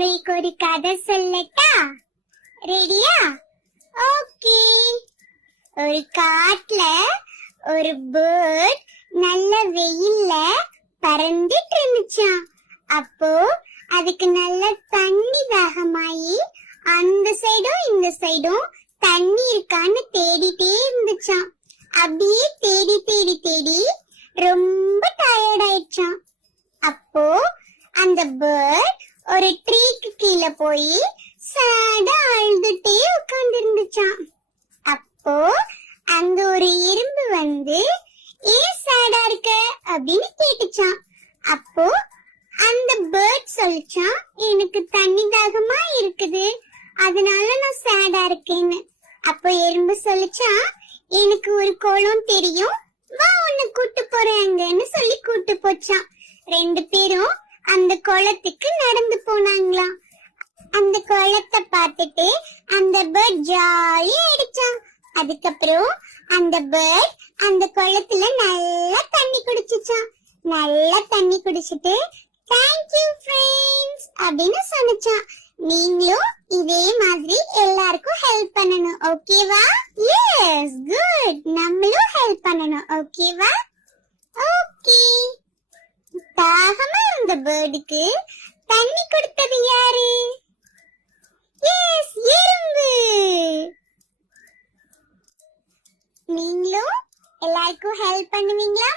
உங்களுக்கு ஒரு கதை சொல்லட்டா? ரெடியா? ஓகே. ஒரு காட்டுல ஒரு பேர்ட் நல்ல வெயில்ல பறந்துட்டு இருந்துச்சாம். அப்போ அதுக்கு நல்ல தண்ணி தாகமாயி அந்த சைடும் இந்த சைடும் தண்ணி இருக்கான்னு தேடிட்டே இருந்துச்சாம். அப்படியே தேடி தேடி தேடி ரொம்ப டயர்ட் ஆயிடுச்சாம். அப்போ அந்த பேர்ட் ஒரு ட்ரீக்கு கீழே போய் சேடா அழுதுட்டே உட்கார்ந்து இருந்துச்சாம். அப்போ அங்க ஒரு எறும்பு வந்து ஏன் சேடா இருக்க அப்படின்னு கேட்டுச்சாம். அப்போ அந்த பேர்ட் சொல்லிச்சான், எனக்கு தண்ணி தாகமா இருக்குது, அதனால நான் சேடா இருக்கேன்னு. அப்போ எறும்பு சொல்லிச்சான், எனக்கு ஒரு குளம் தெரியும், வா உன்னை கூட்டு போறேங்கன்னு சொல்லி கூட்டு போச்சான். ரெண்டு பேரும் அந்த குளத்துக்கு நடந்து போனாங்களாம். அந்த குளத்தை பார்த்துட்டு அந்த பேர்ட் ஜாலியா ஆயிடுச்சான். அதுக்கப்புறம் அந்த பேர்ட் அந்த குளத்துல நல்லா தண்ணி குடிச்சுச்சான். நல்லா தண்ணி குடிச்சிட்டு தேங்க்யூ ஃப்ரெண்ட்ஸ் அப்படின்னு சொன்னிச்சான். நீங்களும் இதே மாதிரி எல்லாருக்கும் ஹெல்ப் பண்ணணும், ஓகேவா? S, good. நம்மளும் ஹெல்ப் பண்ணணும், ஓகேவா? ஓகே. தாகமா இருந்த பேர்டுக்கு தண்ணி கொடுத்தது யாரு? எஸ், எறும்பு. நீங்களும் எல்லாருக்கும் ஹெல்ப் பண்ணுவீங்களா?